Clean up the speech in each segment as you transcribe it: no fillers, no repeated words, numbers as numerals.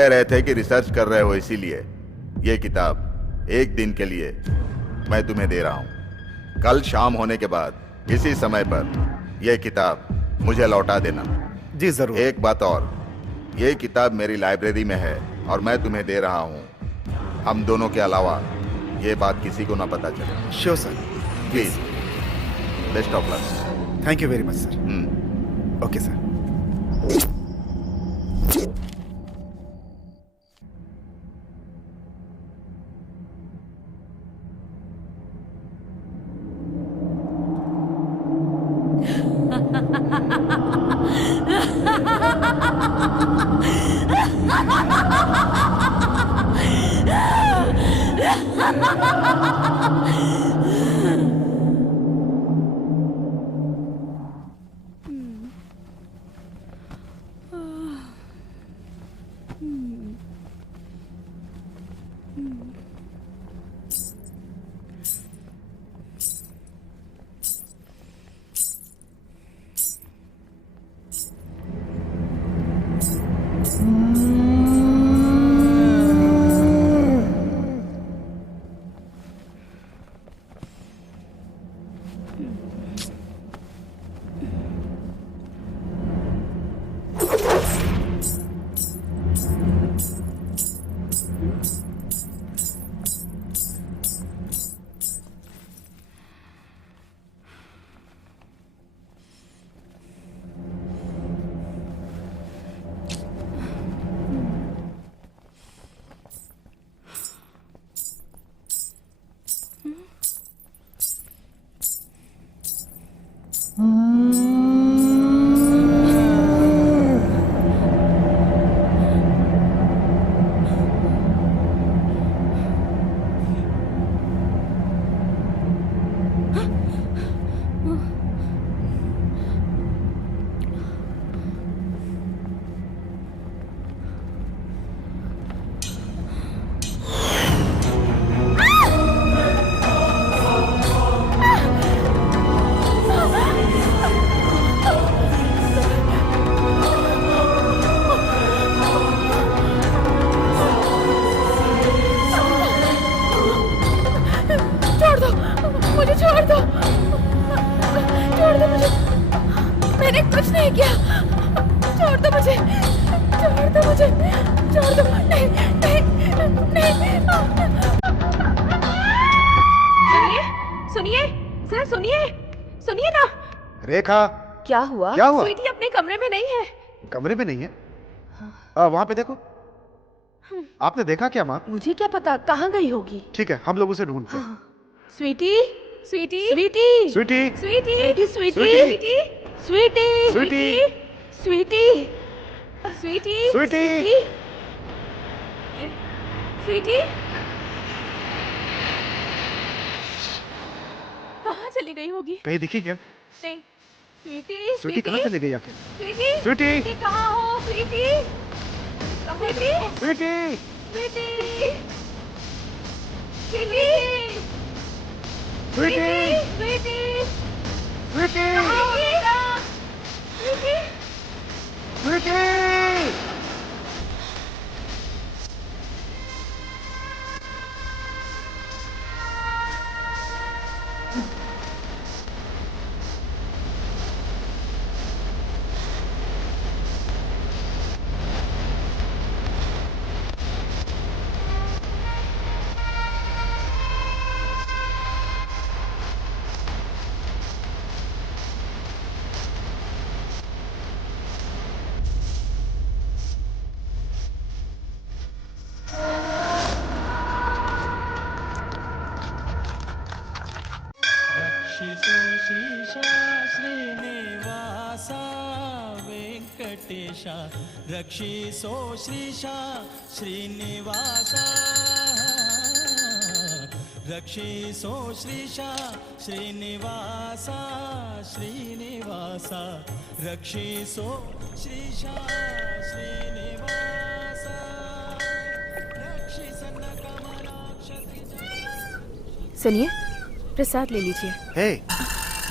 कह रहे थे कि रिसर्च कर रहे हो, इसीलिए ये किताब एक दिन के लिए मैं तुम्हें दे रहा हूँ। कल शाम होने के बाद इसी समय पर यह किताब मुझे लौटा देना। जी जरूर। एक बात और, ये किताब मेरी लाइब्रेरी में है और मैं तुम्हें दे रहा हूँ। हम दोनों के अलावा ये बात किसी को ना पता चले। Sure sir. Please, best of luck. Thank you very much sir. Okay sir. Rekha, क्या हुआ? क्या हुआ? स्वीटी अपने कमरे में नहीं है। कमरे में नहीं है? वहां पे देखो। आपने देखा क्या माँ? मुझे क्या पता, कहाँ गई होगी। ठीक है, हम लोग उसे ढूंढते हैं। स्वीटी, स्वीटी, स्वीटी, स्वीटी, स्वीटी, स्वीटी, स्वीटी, स्वीटी, स्वीटी, स्वीटी, स्वीटी, स्वीटी, स्वीटी, कहाँ चली गई होगी? कहीं दिखी क्या? नहीं। स्वीटी, स्वीटी कहाँ चली गई आखिर? स्वीटी, स्वीटी, कहाँ हो? स्वीटी, स्वीटी, स्वीटी, स्वीटी, स्वीटी, स्वीटी, स्वीटी, स्वीटी, स्वीटी, स्वीटी। रक्षिसो श्रीशा श्रीनिवास रक्षिसो श्रीशा श्रीनिवास श्रीनिवास रक्षिसो श्रीशा श्रीनिवास सुनिए, प्रसाद ले लीजिए। हे,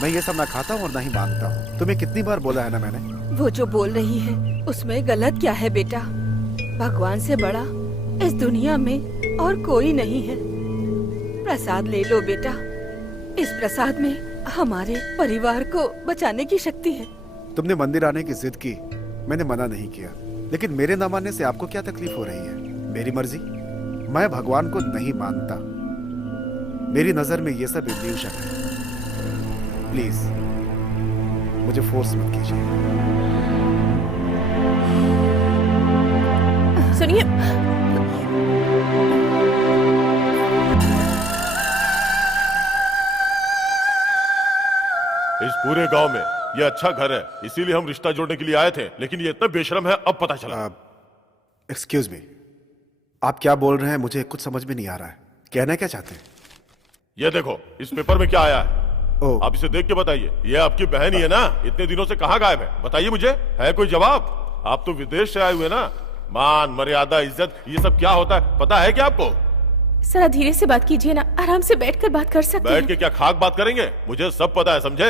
मैं ये सब ना खाता हूँ और ना ही मांगता हूँ। तुम्हें कितनी बार बोला है ना मैंने? वो जो बोल रही है उसमें गलत क्या है बेटा? भगवान से बड़ा इस दुनिया में और कोई नहीं है। प्रसाद ले लो बेटा। इस प्रसाद में हमारे परिवार को बचाने की शक्ति है। तुमने मंदिर आने की जिद की, मैंने मना नहीं किया, लेकिन मेरे न मानने से आपको क्या तकलीफ हो रही है? मेरी मर्जी। मैं भगवान को नहीं मानता। मेरी नजर में ये सब इल्यूशन है। प्लीज मुझे फोर्स मत कीजिए। सुनिए, इस पूरे गांव में ये अच्छा घर है, इसीलिए हम रिश्ता जोड़ने के लिए आए थे, लेकिन ये इतना बेशरम है, अब पता चला। एक्सक्यूज मी, आप क्या बोल रहे हैं? मुझे कुछ समझ में नहीं आ रहा है। कहना क्या चाहते हैं? ये देखो, इस पेपर में क्या आया है। ओह, आप इसे देख के बताइए। ये आपकी बहन ही है ना? इतने दिनों से कहाँ गायब है? बताइए मुझे, है कोई जवाब? आप तो विदेश से आए हुए ना। मान मर्यादा इज्जत ये सब क्या होता है, पता है क्या आपको? जरा धीरे से बात कीजिए ना, आराम से बैठकर बात कर सकते बैठ हैं। के क्या खाक बात करेंगे? मुझे सब पता है, समझे?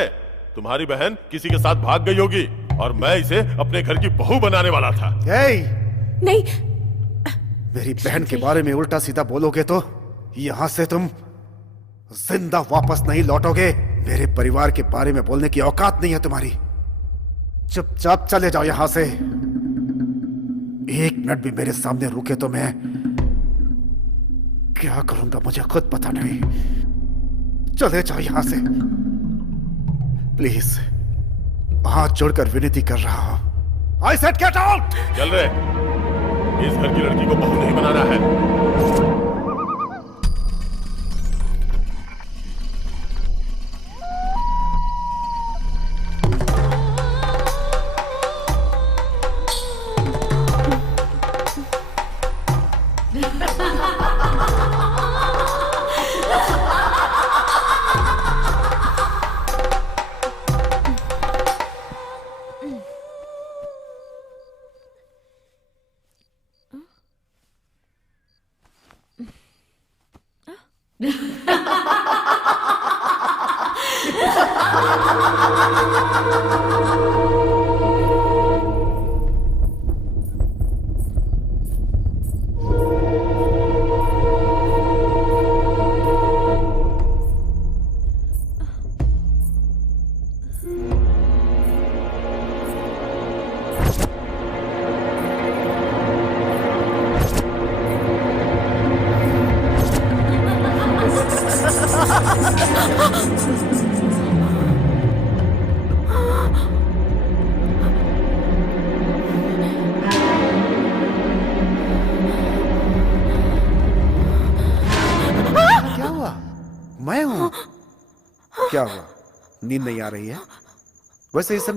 तुम्हारी बहन किसी के साथ भाग गई होगी और मैं इसे अपने घर की बहू बनाने वाला था। नहीं, मेरी बहन के बारे में उल्टा सीधा बोलोगे तो यहां से तुम जिंदा वापस नहीं लौटोगे। मेरे परिवार के बारे में बोलने की औकात नहीं है तुम्हारी। चुपचाप चले जाओ यहां से। एक मिनट भी मेरे सामने रुके तो मैं क्या करूंगा मुझे खुद पता नहीं। चले जाओ यहां से प्लीज। हाथ जोड़कर विनती कर रहा हूं। I said get out. चल रहे, इस घर की लड़की को बहू नहीं बनाना है। मैं हूं? क्या हुआ? नींद नहीं आ रही है? वैसे इस समय